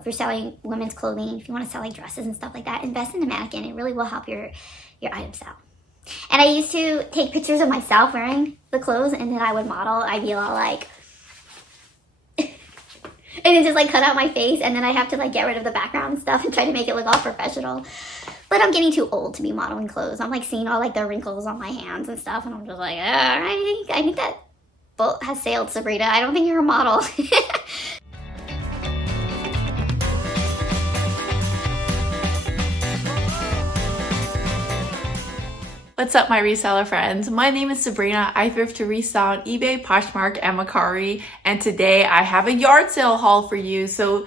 If you're selling women's clothing, if you want to sell like dresses and stuff like that, invest in a mannequin. It really will help your item sell. And I used to take pictures of myself wearing the clothes, and then I would model. I'd be all like, and then just like cut out my face, and then I have to like get rid of the background and stuff and try to make it look all professional. But I'm getting too old to be modeling clothes. I'm like seeing all like the wrinkles on my hands and stuff, and I'm just like, I think that boat has sailed, Sabrina. I don't think you're a model. What's up, my reseller friends? My name is Sabrina. I thrift to resell on eBay, Poshmark, and Mercari, and today I have a yard sale haul for you. So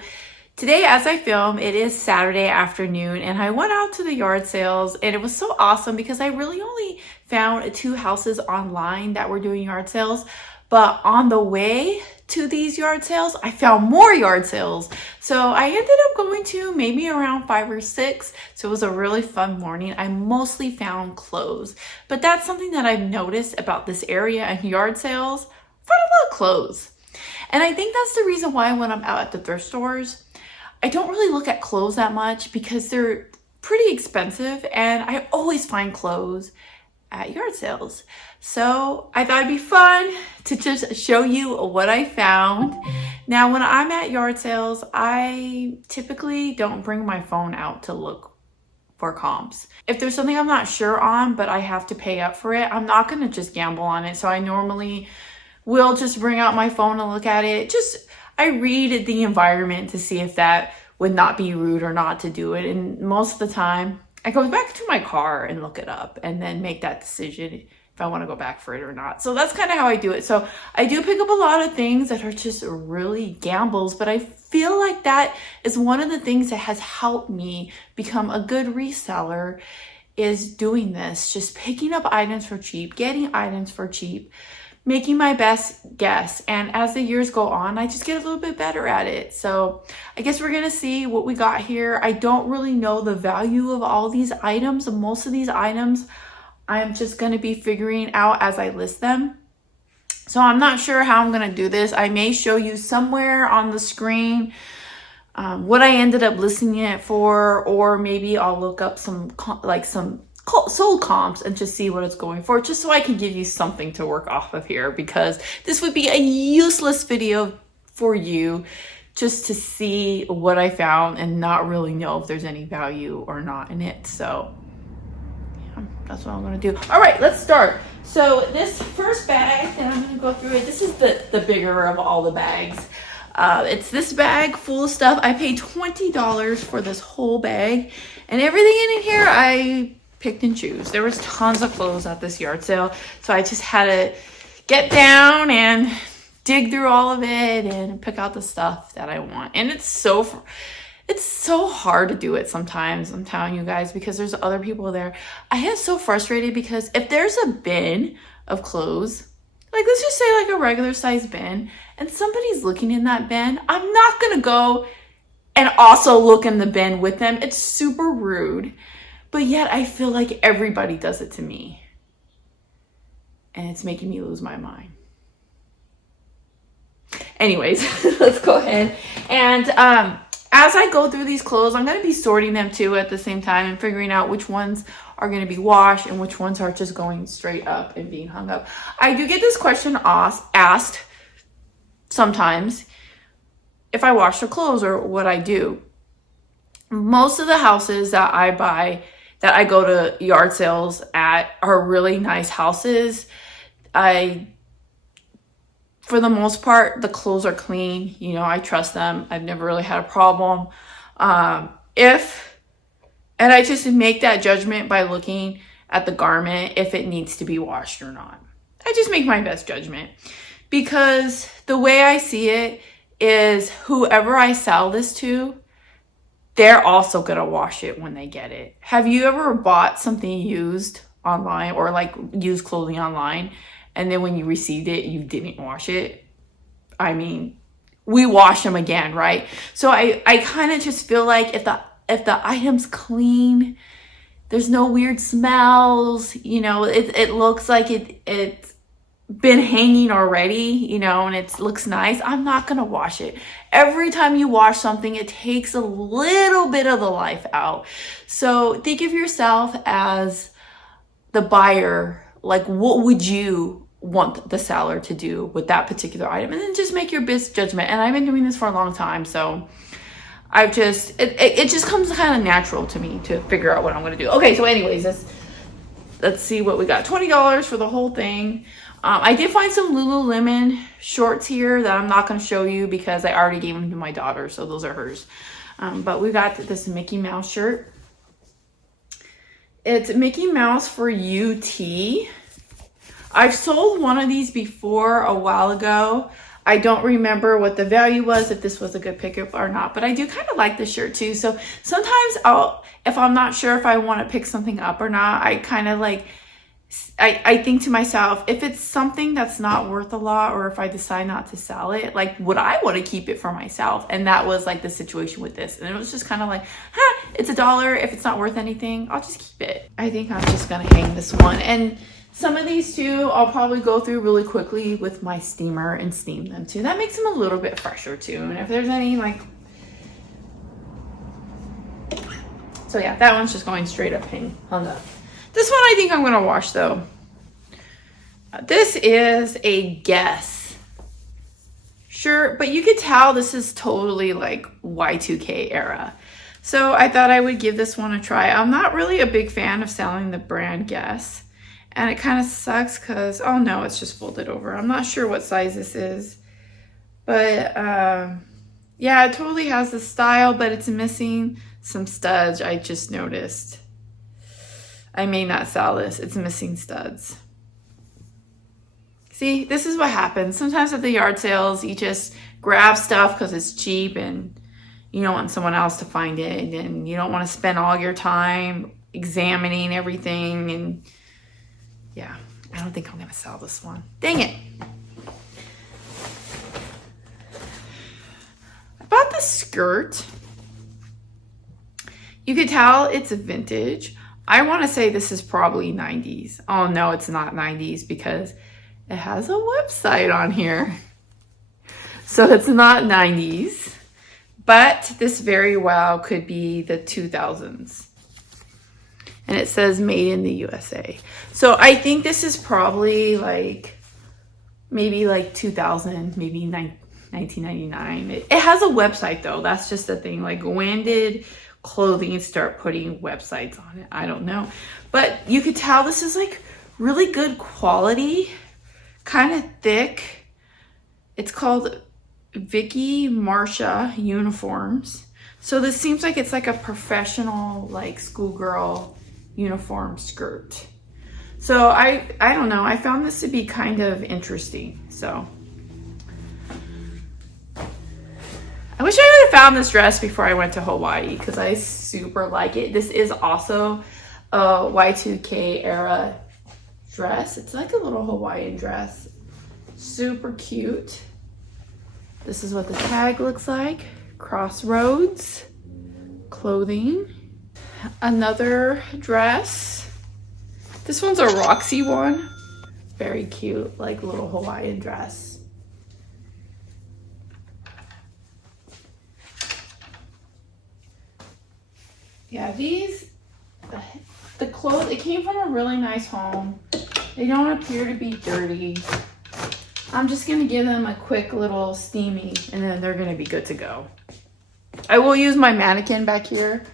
today, as I film, it is Saturday afternoon, and I went out to the yard sales, and it was so awesome because I really only found 2 houses online that were doing yard sales. But on the way to these yard sales, I found more yard sales. So I ended up going to maybe around 5 or 6. So it was a really fun morning. I mostly found clothes, but that's something that I've noticed about this area and yard sales. I found a lot of clothes. And I think that's the reason why when I'm out at the thrift stores, I don't really look at clothes that much because they're pretty expensive, and I always find clothes at yard sales. So I thought it'd be fun to just show you what I found. Now, when I'm at yard sales, I typically don't bring my phone out to look for comps. If there's something I'm not sure on, but I have to pay up for it, I'm not gonna just gamble on it. So I normally will just bring out my phone and look at it. I read the environment to see if that would not be rude or not to do it. And most of the time, I go back to my car and look it up and then make that decision if I want to go back for it or not. So that's kind of how I do it. So I do pick up a lot of things that are just really gambles, but I feel like that is one of the things that has helped me become a good reseller, is doing this, just picking up items for cheap, getting items for cheap, making my best guess. And as the years go on, I just get a little bit better at it. So I guess we're gonna see what we got here. I don't really know the value of all these items. Most of these items, I'm just gonna be figuring out as I list them. So I'm not sure how I'm gonna do this. I may show you somewhere on the screen what I ended up listing it for, or maybe I'll look up some sold comps and just see what it's going for, just so I can give you something to work off of here, because this would be a useless video for you just to see what I found and not really know if there's any value or not in it. So yeah, that's what I'm gonna do. All right, let's start. So this first bag that I'm gonna go through it, this is the bigger of all the bags. It's this bag full of stuff. I paid $20 for this whole bag, and everything in here I picked and choose. There was tons of clothes at this yard sale, so I just had to get down and dig through all of it and pick out the stuff that I want. And it's so hard to do it sometimes, I'm telling you guys, because there's other people there. I get so frustrated because if there's a bin of clothes, like let's just say like a regular size bin, and somebody's looking in that bin, I'm not gonna go and also look in the bin with them. It's super rude. But yet I feel like everybody does it to me, and it's making me lose my mind. Anyways, let's go ahead. And as I go through these clothes, I'm going to be sorting them too at the same time and figuring out which ones are going to be washed and which ones are just going straight up and being hung up. I do get this question asked sometimes if I wash the clothes or what I do. Most of the houses that I buy, that I go to yard sales at, are really nice houses. For the most part, the clothes are clean. You know, I trust them. I've never really had a problem. And I just make that judgment by looking at the garment, if it needs to be washed or not. I just make my best judgment, because the way I see it is whoever I sell this to, they're also gonna wash it when they get it. Have you ever bought something used online, or like used clothing online, and then when you received it, you didn't wash it? I mean, we wash them again, right? So I kind of just feel like if the item's clean, there's no weird smells, you know, it looks like it's been hanging already, you know, and it looks nice, I'm not gonna wash it. Every time you wash something, it takes a little bit of the life out. So think of yourself as the buyer. Like, what would you want the seller to do with that particular item? And then just make your best judgment. And I've been doing this for a long time, so I've just, it just comes kind of natural to me to figure out what I'm gonna do. Okay, so anyways, let's see what we got. $20 for the whole thing. I did find some Lululemon shorts here that I'm not going to show you because I already gave them to my daughter, so those are hers. But we got this Mickey Mouse shirt. It's Mickey Mouse for UT. I've sold one of these before a while ago. I don't remember what the value was, if this was a good pickup or not, but I do kind of like this shirt too. So sometimes if I'm not sure if I want to pick something up or not, I kind of like, I think to myself, if it's something that's not worth a lot, or if I decide not to sell it, like, would I want to keep it for myself? And that was like the situation with this. And it was just kind of like, it's $1. If it's not worth anything, I'll just keep it. I think I'm just going to hang this one. And some of these too, I'll probably go through really quickly with my steamer and steam them too. That makes them a little bit fresher too. And if there's any like, so yeah, that one's just going straight up hung up. This one I think I'm gonna wash though. This is a Guess shirt, but you could tell this is totally like Y2K era. So I thought I would give this one a try. I'm not really a big fan of selling the brand Guess. And it kind of sucks because, oh no, it's just folded over. I'm not sure what size this is. But yeah, it totally has the style, but it's missing some studs, I just noticed. I may not sell this. It's missing studs. See, this is what happens. Sometimes at the yard sales, you just grab stuff because it's cheap and you don't want someone else to find it. And you don't want to spend all your time examining everything. And yeah, I don't think I'm going to sell this one. Dang it. I bought this skirt. You could tell it's a vintage. I want to say this is probably 90s. Oh no, it's not 90s because it has a website on here. So it's not 90s, but this very well could be the 2000s. And it says made in the USA. So I think this is probably like, maybe like 2000, maybe 1999. It has a website though. That's just the thing. Like, when did clothing start putting websites on it? I don't know. But you could tell this is like really good quality, kind of thick. It's called Vicky Marsha Uniforms. So this seems like it's like a professional, like schoolgirl uniform skirt. So I don't know. I found this to be kind of interesting. So I wish I would have found this dress before I went to Hawaii because I super like it. This is also a Y2K era dress. It's like a little Hawaiian dress. Super cute. This is what the tag looks like. Crossroads clothing. Another dress. This one's a Roxy one. Very cute, like little Hawaiian dress. Yeah, the clothes, it came from a really nice home. They don't appear to be dirty. I'm just gonna give them a quick little steamy and then they're gonna be good to go. I will use my mannequin back here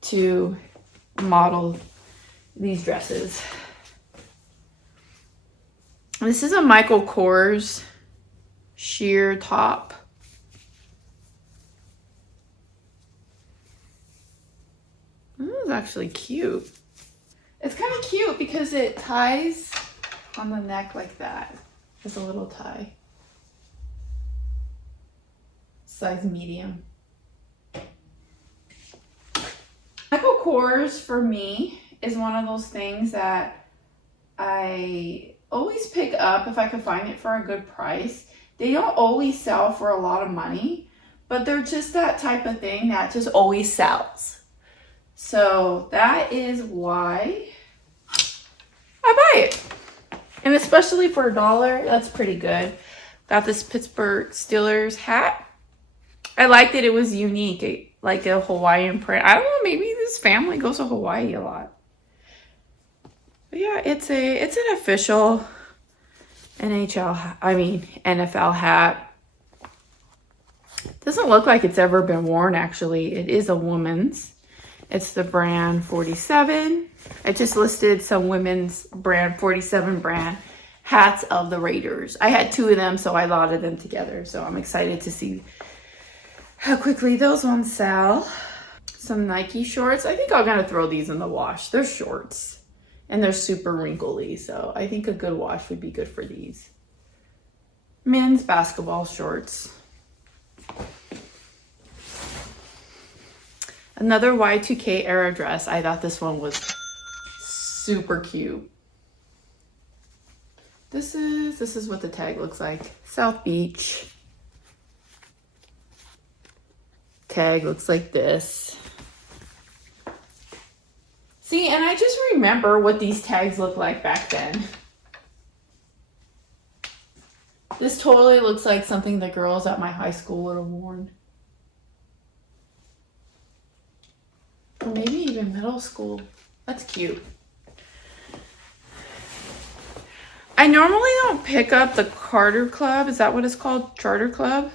to model these dresses. This is a Michael Kors sheer top. This is actually cute. It's kind of cute because it ties on the neck like that. There's a little tie. Size medium. Michael Kors for me is one of those things that I always pick up if I could find it for a good price. They don't always sell for a lot of money, but they're just that type of thing that just always sells. So that is why I buy it. And especially for $1, that's pretty good. Got this Pittsburgh Steelers hat. I liked it. It was unique, like a Hawaiian print. I don't know, maybe this family goes to Hawaii a lot. But yeah, it's an official NFL hat. Doesn't look like it's ever been worn, actually. It is a woman's. It's the brand 47. I just listed some women's brand 47 brand hats of the Raiders. I had 2 of them, so I lotted them together. So I'm excited to see how quickly those ones sell. Some Nike shorts. I think I'm gonna throw these in the wash. They're shorts and they're super wrinkly, so I think a good wash would be good for these. Men's basketball shorts. Another Y2K era dress. I thought this one was super cute. This is what the tag looks like. South Beach. Tag looks like this. See, and I just remember what these tags looked like back then. This totally looks like something the girls at my high school would have worn. Or maybe even middle school. That's cute. I normally don't pick up the Charter Club. Is that what it's called? Charter Club?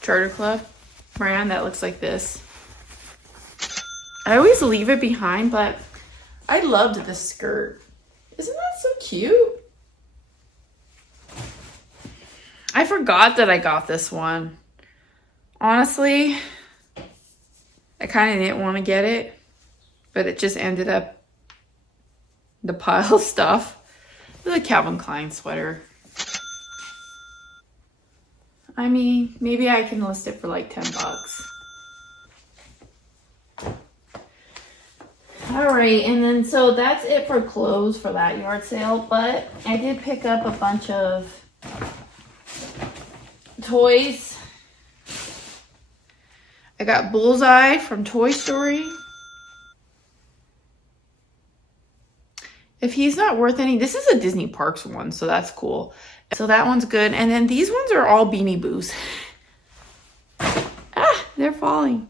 Charter Club brand that looks like this. I always leave it behind, but I loved this skirt. Isn't that so cute? I forgot that I got this one. Honestly, I kind of didn't want to get it, but it just ended up the pile of stuff. It's a Calvin Klein sweater. I mean, maybe I can list it for like 10 bucks. All right, and then so that's it for clothes for that yard sale, but I did pick up a bunch of toys. I got Bullseye from Toy Story. If he's not worth any, this is a Disney Parks one, so that's cool. So that one's good. And then these ones are all Beanie Boos. Ah, they're falling.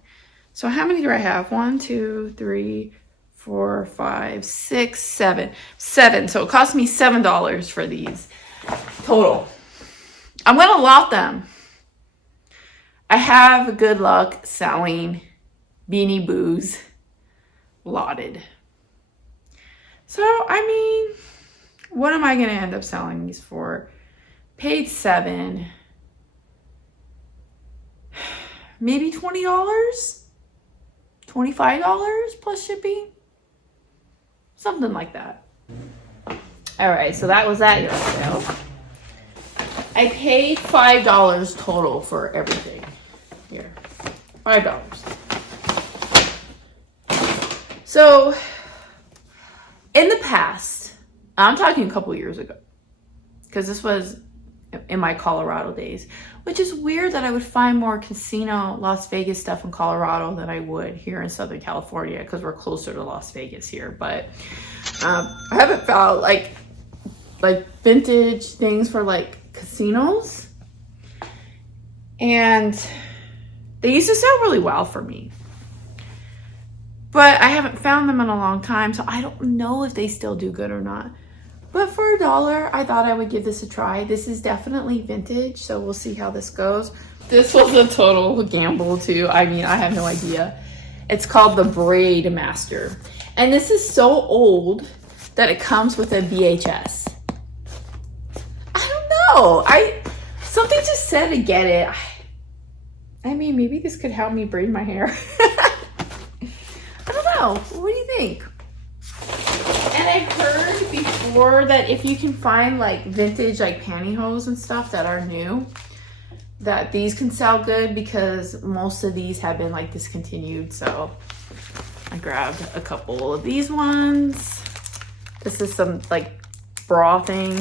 So how many do I have? 1, 2, 3, 4, 5, 6, 7. 7. So it cost me $7 for these total. I'm going to lot them. I have good luck selling Beanie Boos lotted. So, I mean, what am I going to end up selling these for? Paid $7. Maybe $20? $25 plus shipping? Something like that. All right, so that was that yard sale. I paid $5 total for everything. Here, $5. So, in the past, I'm talking a couple years ago, because this was in my Colorado days, which is weird that I would find more casino Las Vegas stuff in Colorado than I would here in Southern California, because we're closer to Las Vegas here. But I haven't found like vintage things for like casinos, and they used to sell really well for me, but I haven't found them in a long time, so I don't know if they still do good or not. But for $1, I thought I would give this a try. This is definitely vintage, so we'll see how this goes. This was a total gamble too. I mean, I have no idea. It's called the Braid Master, and this is so old that it comes with a VHS. I don't know. Something just said to get it. I mean, maybe this could help me braid my hair. I don't know. What do you think? And I've heard before that if you can find like vintage like pantyhose and stuff that are new, that these can sell good, because most of these have been like discontinued. So I grabbed a couple of these ones. This is some like bra thing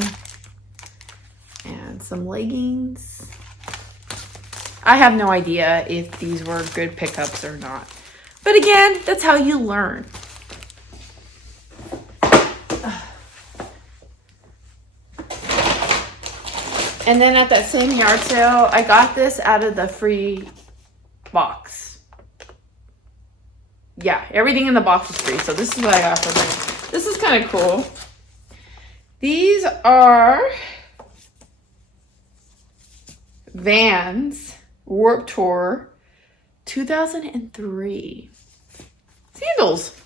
and some leggings. I have no idea if these were good pickups or not. But again, that's how you learn. And then at that same yard sale, I got this out of the free box. Yeah, everything in the box was free. So this is what I got for them. This is kind of cool. These are Vans Warped Tour 2003 sandals.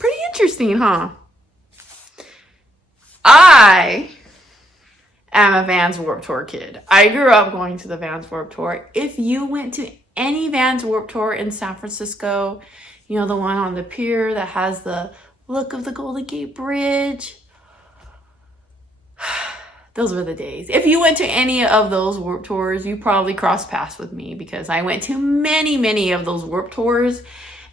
Pretty interesting, huh? I am a Vans Warped Tour kid. I grew up going to the Vans Warped Tour. If you went to any Vans Warped Tour in San Francisco, you know, the one on the pier that has the look of the Golden Gate Bridge, those were the days. If you went to any of those Warped Tours, you probably crossed paths with me because I went to many of those Warped Tours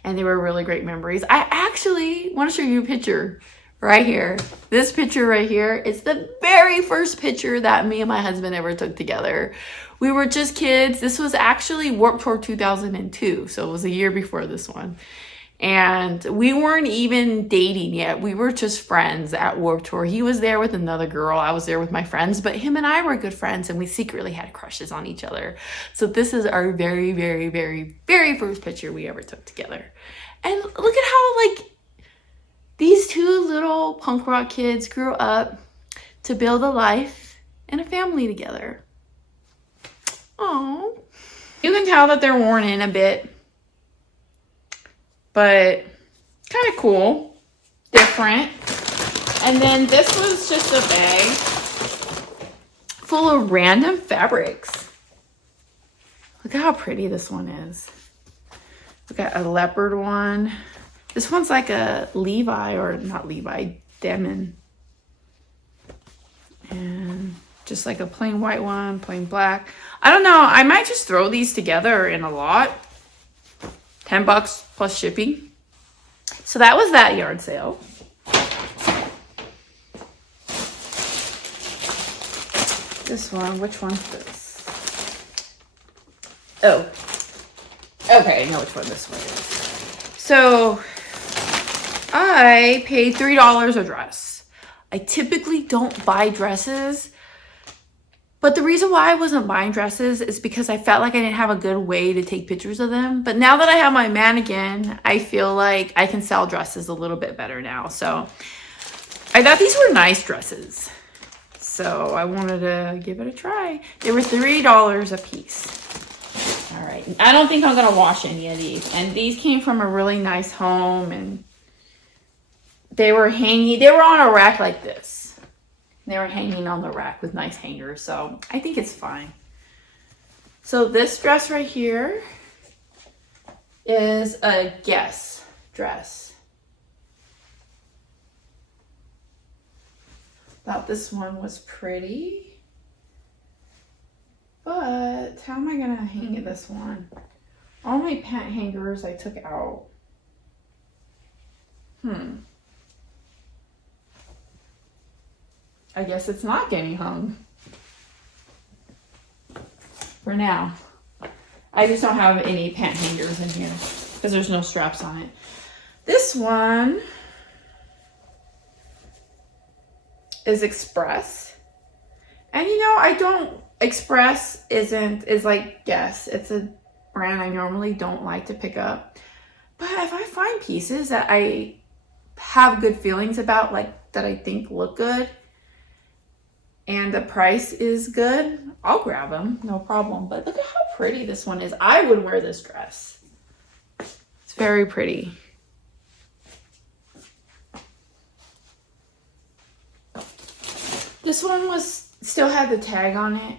and they were really great memories. I actually want to show you a picture right here. This picture right here is the very first picture that me and my husband ever took together. We were just kids. This was actually Warped Tour 2002, so it was a year before this one. And we weren't even dating yet. We were just friends at Warped Tour. He was there with another girl. I was there with my friends, but him and I were good friends and we secretly had crushes on each other. So this is our very first picture we ever took together. And look at how like these two little punk rock kids grew up to build a life and a family together. Oh, you can tell that they're worn in a bit, but kind of cool, different. And then this was just a bag full of random fabrics. Look at how pretty this one is. We got a leopard one. This one's like a Levi, or not Levi, Denim. And just like a plain white one, plain black. I don't know. I might just throw these together in a lot. $10 plus shipping. So that was that yard sale. This one, which one's this? Oh. Okay, I know which one this one is. So I paid $3 a dress. I typically don't buy dresses, but the reason why I wasn't buying dresses is because I felt like I didn't have a good way to take pictures of them. But now that I have my mannequin, I feel like I can sell dresses a little bit better now. So I thought these were nice dresses. So I wanted to give it a try. They were $3 a piece. All right. I don't think I'm going to wash any of these. And these came from a really nice home, and they were hanging. They were on a rack like this. They were hanging on the rack with nice hangers. So I think it's fine. So this dress right here is a Guess dress. Thought this one was pretty. But how am I going to hang this one? All my pant hangers I took out. I guess it's not getting hung. For now. I just don't have any pant hangers in here because there's no straps on it. This one is Express. And you know, Express is like Guess. It's a brand I normally don't like to pick up. But if I find pieces that I have good feelings about, like that I think look good, and the price is good, I'll grab them, no problem. But look at how pretty this one is. I would wear this dress. It's very pretty. This one still had the tag on it,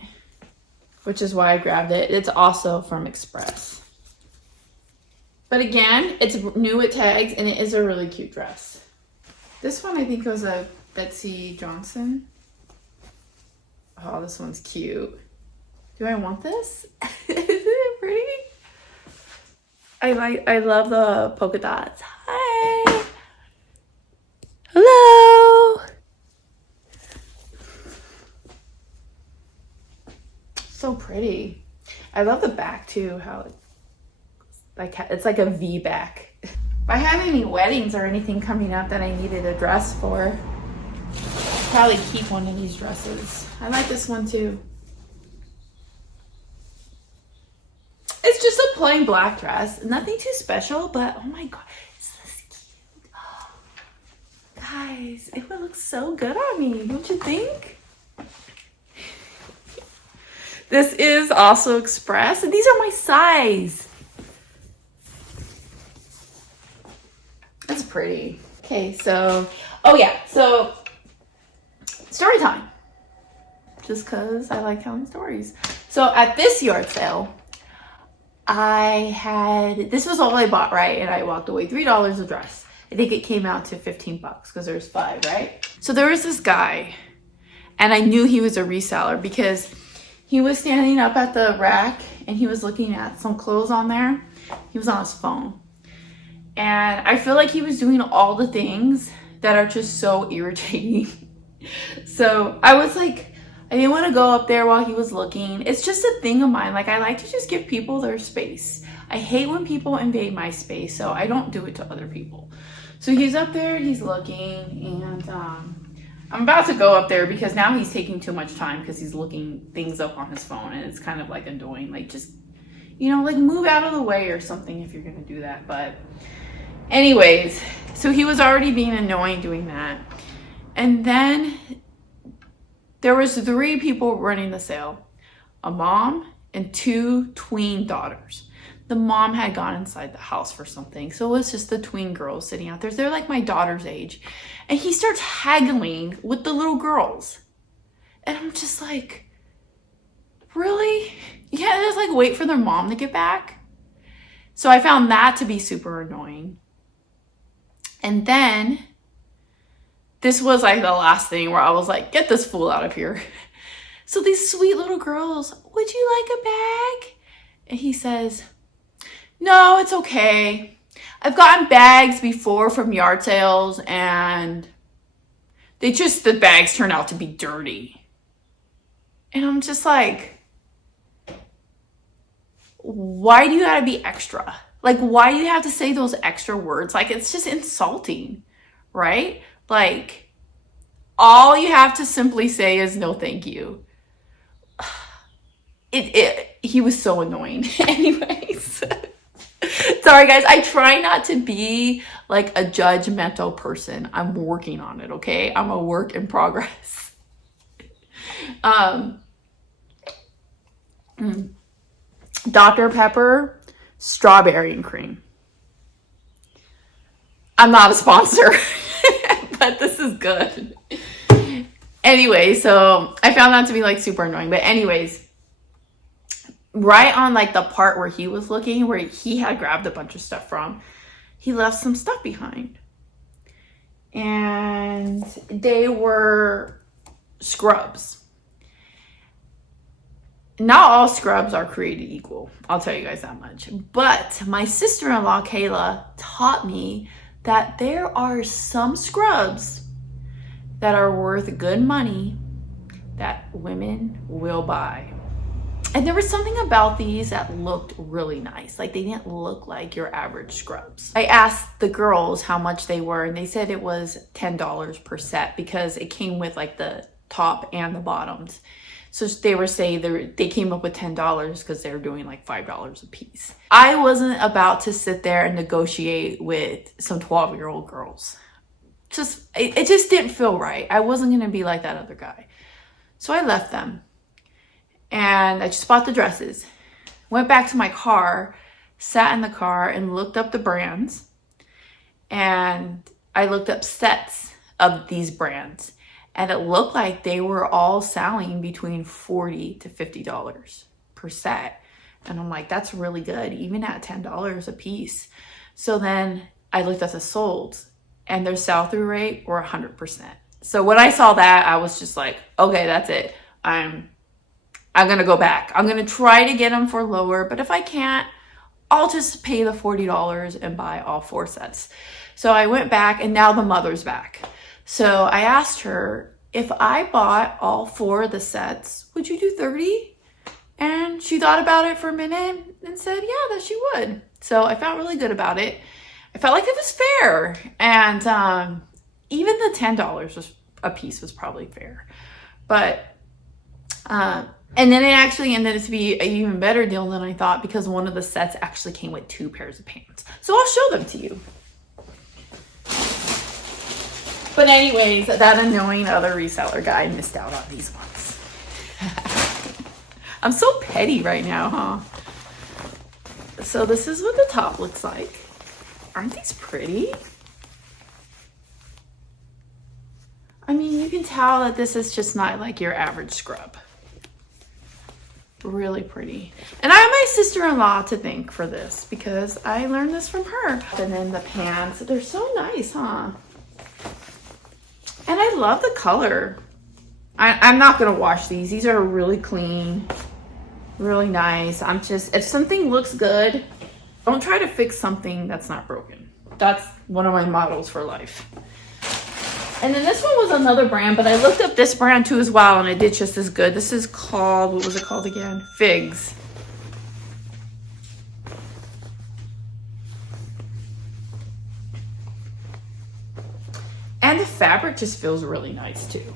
which is why I grabbed it. It's also from Express. But again, it's new with tags, and it is a really cute dress. This one I think was a Betsy Johnson. Oh, this one's cute. Do I want this? Isn't it pretty? I love the polka dots. Hi. Hello. So pretty. I love the back too, how it's like a V back. If I had any weddings or anything coming up that I needed a dress for, probably keep one of these dresses. I like this one too. It's just a plain black dress. Nothing too special, but oh my god, is this cute? Oh, guys, it would look so good on me, don't you think? This is also express, and these are my size. That's pretty. Okay, so, oh yeah, so story time. Just because I like telling stories. So at this yard sale, this was all I bought, right? And I walked away $3 a dress. I think it came out to 15 bucks because there's 5, right? So there was this guy, and I knew he was a reseller because he was standing up at the rack and he was looking at some clothes on there. He was on his phone. And I feel like he was doing all the things that are just so irritating. So I was like, I didn't want to go up there while he was looking. It's just a thing of mine. Like, I like to just give people their space. I hate when people invade my space, so I don't do it to other people. So he's up there, he's looking, and I'm about to go up there because now he's taking too much time because he's looking things up on his phone, and it's kind of like annoying. Like, just, you know, like move out of the way or something if you're going to do that. But anyways, so he was already being annoying doing that. And then there was 3 people running the sale, a mom and 2 tween daughters. The mom had gone inside the house for something, so it was just the tween girls sitting out there. They're like my daughter's age. And he starts haggling with the little girls. And I'm just like, really? Yeah, just like wait for their mom to get back. So I found that to be super annoying. And then this was like the last thing where I was like, get this fool out of here. So these sweet little girls, would you like a bag? And he says, no, it's okay. I've gotten bags before from yard sales and the bags turn out to be dirty. And I'm just like, why do you gotta be extra? Like, why do you have to say those extra words? Like, it's just insulting, right? Like, all you have to simply say is no thank you. He was so annoying. Anyways. Sorry guys, I try not to be like a judgmental person. I'm working on it, okay? I'm a work in progress. Dr. Pepper, strawberry and cream. I'm not a sponsor, but this is good. Anyway, so I found that to be like super annoying. But anyways, right on like the part where he was looking, where he had grabbed a bunch of stuff from, he left some stuff behind. And they were scrubs. Not all scrubs are created equal. I'll tell you guys that much. But my sister-in-law, Kayla, taught me that there are some scrubs that are worth good money that women will buy. And there was something about these that looked really nice. Like, they didn't look like your average scrubs. I asked the girls how much they were, and they said it was $10 per set because it came with like the top and the bottoms. So they were saying they came up with $10 because they were doing like $5 a piece. I wasn't about to sit there and negotiate with some 12-year-old girls. It just didn't feel right. I wasn't going to be like that other guy. So I left them. And I just bought the dresses. Went back to my car, sat in the car and looked up the brands. And I looked up sets of these brands. And it looked like they were all selling between $40 to $50 per set. And I'm like, that's really good, even at $10 a piece. So then I looked at the solds, and their sell-through rate were 100%. So when I saw that, I was just like, okay, that's it. I'm gonna go back. I'm gonna try to get them for lower, but if I can't, I'll just pay the $40 and buy all 4 sets. So I went back, and now the mother's back. So I asked her, if I bought all 4 of the sets, would you do 30? And she thought about it for a minute and said, yeah, that she would. So I felt really good about it. I felt like it was fair. And even the $10 was a piece was probably fair. But, and then it actually ended up to be an even better deal than I thought, because one of the sets actually came with 2 pairs of pants. So I'll show them to you. But anyways, that annoying other reseller guy missed out on these ones. I'm so petty right now, huh? So this is what the top looks like. Aren't these pretty? I mean, you can tell that this is just not like your average scrub. Really pretty. And I have my sister-in-law to thank for this, because I learned this from her. And then the pants, they're so nice, huh? And I love the color. I'm not gonna wash these. These are really clean, really nice. I'm just, if something looks good, don't try to fix something that's not broken. That's one of my mottos for life. And then this one was another brand, but I looked up this brand too as well, and it did just as good. This is called, what was it called again? Figs. And the fabric just feels really nice too.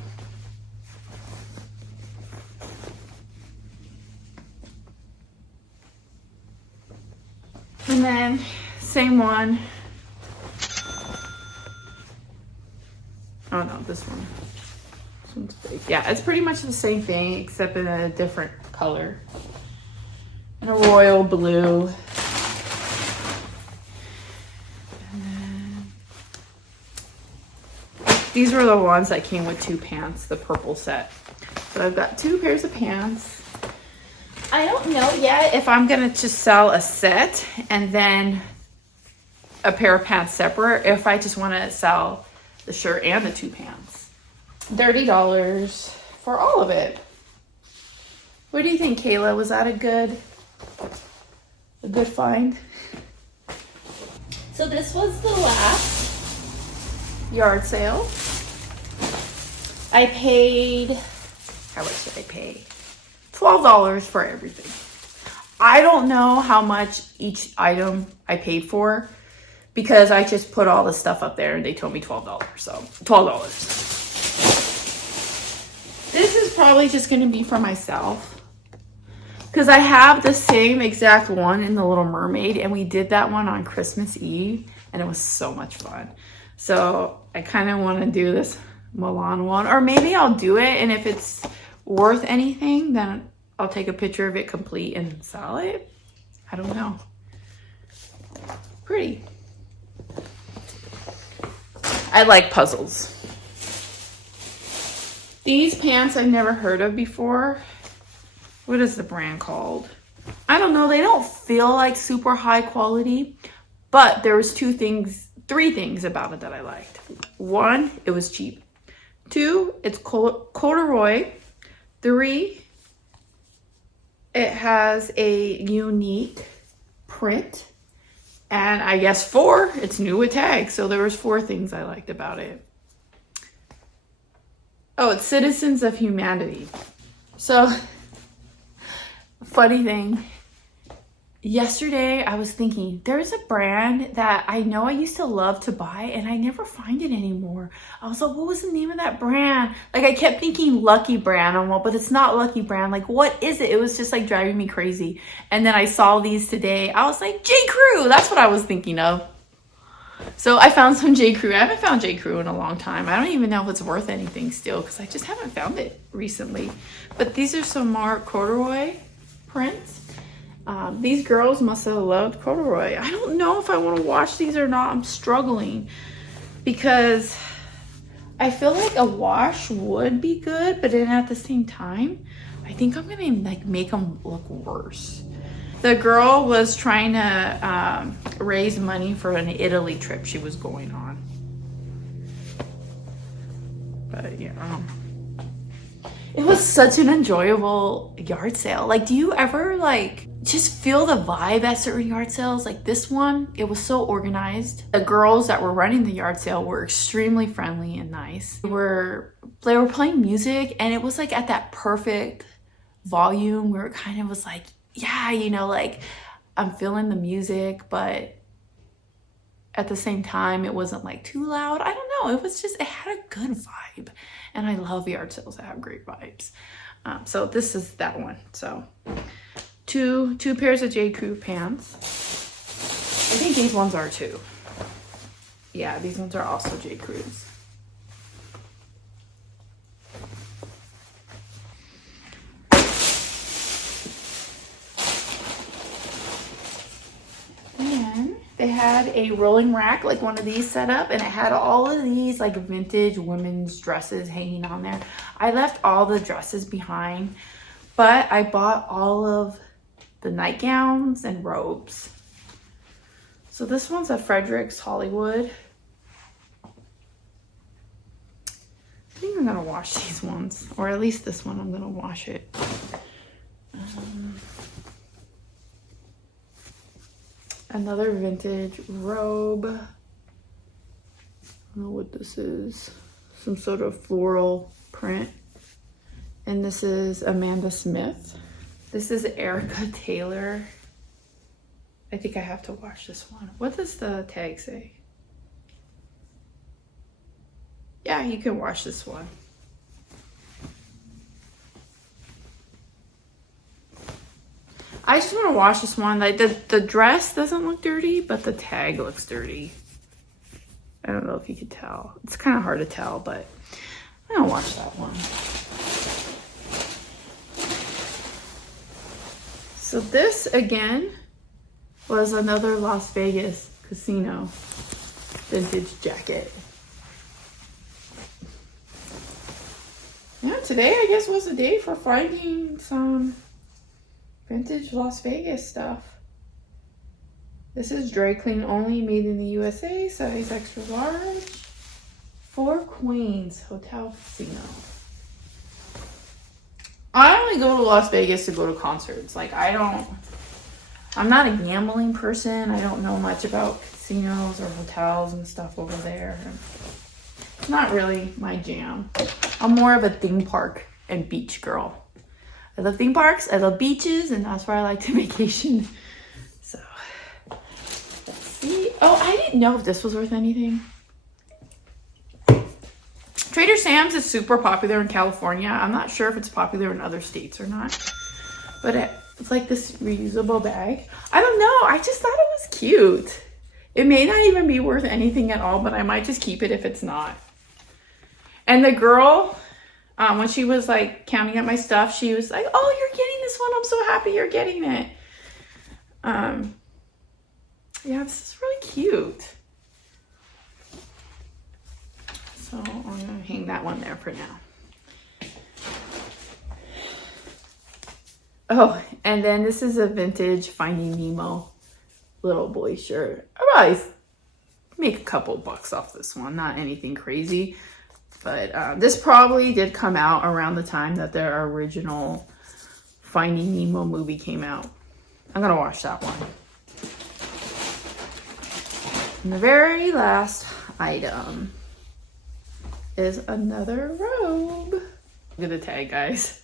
And then same one. Oh no, this one. This one's big. Yeah, it's pretty much the same thing except in a different color. In a royal blue. These were the ones that came with 2 pants, the purple set. So I've got 2 pairs of pants. I don't know yet if I'm gonna just sell a set and then a pair of pants separate, if I just wanna sell the shirt and the 2 pants. $30 for all of it. What do you think, Kayla? Was that a good find? So this was the last yard sale. I paid, how much did I pay? $12 for everything. I don't know how much each item I paid for, because I just put all the stuff up there and they told me $12, so $12. This is probably just gonna be for myself, because I have the same exact one in the Little Mermaid, and we did that one on Christmas Eve, and it was so much fun. So I kind of want to do this Milan one, or maybe I'll do it, and if it's worth anything, then I'll take a picture of it complete and sell it. I don't know. Pretty. I like puzzles. These pants I've never heard of before. What is the brand called? I don't know. They don't feel like super high quality, but there was 3 things about it that I liked. 1, it was cheap. 2, it's corduroy. 3, it has a unique print. And I guess 4, it's new with tags. So there was 4 things I liked about it. Oh, it's Citizens of Humanity. So, funny thing. Yesterday, I was thinking, there's a brand that I know I used to love to buy, and I never find it anymore. I was like, what was the name of that brand? Like, I kept thinking Lucky Brand. I'm like, but it's not Lucky Brand. Like, what is it? It was just like driving me crazy. And then I saw these today. I was like, J. Crew. That's what I was thinking of. So I found some J. Crew. I haven't found J. Crew in a long time. I don't even know if it's worth anything still, because I just haven't found it recently. But these are some more corduroy prints. These girls must have loved corduroy. I don't know if I want to wash these or not. I'm struggling, because I feel like a wash would be good, but then at the same time, I think I'm gonna like make them look worse. The girl was trying to raise money for an Italy trip she was going on. But yeah, it was such an enjoyable yard sale. Like, do you ever like just feel the vibe at certain yard sales? Like this one, it was so organized. The girls that were running the yard sale were extremely friendly and nice. They were playing music, and it was like at that perfect volume where it kind of was like, yeah, you know, like I'm feeling the music, but at the same time, it wasn't like too loud. I don't know, it had a good vibe. And I love yard sales that have great vibes. So this is that one. So two pairs of J. Crew pants. I think these ones are too. Yeah, these ones are also J. Crews. And they had a rolling rack, like one of these set up, and it had all of these like vintage women's dresses hanging on there. I left all the dresses behind, but I bought all of the nightgowns and robes. So this one's a Fredericks Hollywood. I think I'm gonna wash these ones, or at least this one, I'm gonna wash it. Another vintage robe. I don't know what this is. Some sort of floral print. And this is Amanda Smith. This is Erica Taylor. I think I have to wash this one. What does the tag say? Yeah, you can wash this one. I just want to wash this one. Like the dress doesn't look dirty, but the tag looks dirty. I don't know if you could tell. It's kind of hard to tell, but I'm gonna wash that one. So this again was another Las Vegas casino vintage jacket. Yeah, today I guess was the day for finding some vintage Las Vegas stuff. This is dry clean only, made in the USA, size extra large. 4 Queens Hotel Casino. I only go to Las Vegas to go to concerts. Like I'm not a gambling person. I don't know much about casinos or hotels and stuff over there. It's not really my jam. I'm more of a theme park and beach girl. I love theme parks, I love beaches, and that's where I like to vacation. So, let's see. Oh, I didn't know if this was worth anything. Trader Sam's is super popular in California. I'm not sure if it's popular in other states or not. But it's like this reusable bag. I don't know, I just thought it was cute. It may not even be worth anything at all, but I might just keep it if it's not. And the girl, when she was like counting up my stuff, she was like, "Oh, you're getting this one. I'm so happy you're getting it." Yeah, this is really cute. So I'm gonna hang that one there for now. Oh, and then this is a vintage Finding Nemo little boy shirt. I'll probably make a couple bucks off this one. Not anything crazy. But this probably did come out around the time that their original Finding Nemo movie came out. I'm gonna wash that one. And the very last item is another robe. Look at the tag, guys.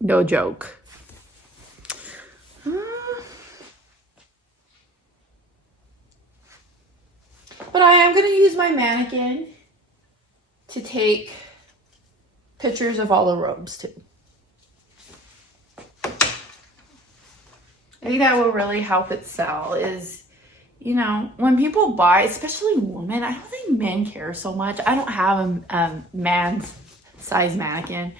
No joke. But I am going to use my mannequin to take pictures of all the robes too. I think that will really help it sell is, you know, when people buy, especially women, I don't think men care so much. I don't have a man's size mannequin.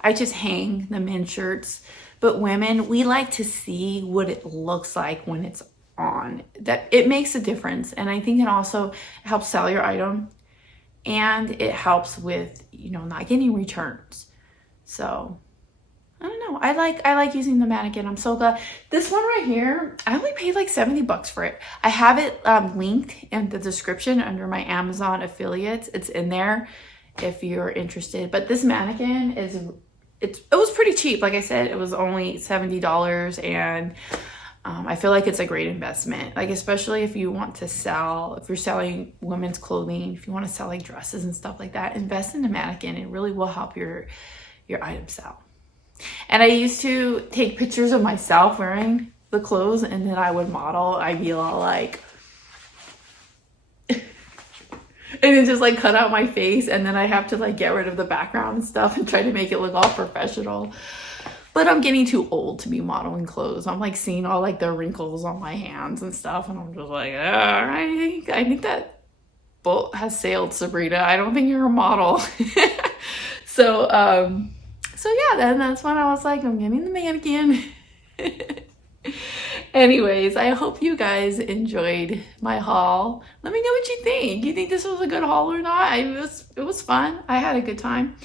I just hang the men's shirts. But women, we like to see what it looks like when it's on. That it makes a difference, and I think it also helps sell your item, and it helps with, you know, not getting returns. So I don't know, I like using the mannequin. I'm so glad. This one right here, I only paid like 70 bucks for it. I have it linked in the description under my Amazon affiliates. It's in there if you're interested. But this mannequin it was pretty cheap. Like I said, it was only $70, and I feel like it's a great investment, like especially if you want to sell, if you're selling women's clothing, if you want to sell like dresses and stuff like that, invest in a mannequin. It really will help your item sell. And I used to take pictures of myself wearing the clothes, and then I would model. I'd be all like, and then just like cut out my face, and then I have to like get rid of the background and stuff and try to make it look all professional. But I'm getting too old to be modeling clothes. I'm like seeing all like the wrinkles on my hands and stuff, and I'm just like, I think that boat has sailed, Sabrina. I don't think you're a model. So yeah, then that's when I was like, I'm getting the mannequin. Anyways, I hope you guys enjoyed my haul. Let me know what you think. You think this was a good haul or not? It was fun. I had a good time.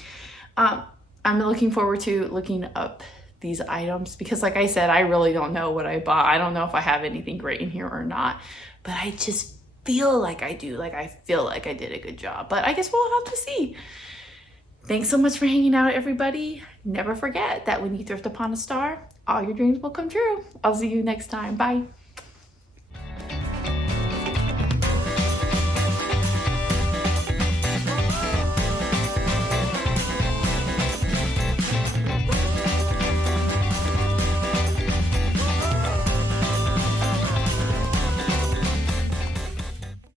I'm looking forward to looking up these items because like I said, I really don't know what I bought. I don't know if I have anything great in here or not, but I just feel like I do. Like I feel like I did a good job, but I guess we'll have to see. Thanks so much for hanging out, everybody. Never forget that when you thrift upon a star, all your dreams will come true. I'll see you next time. Bye.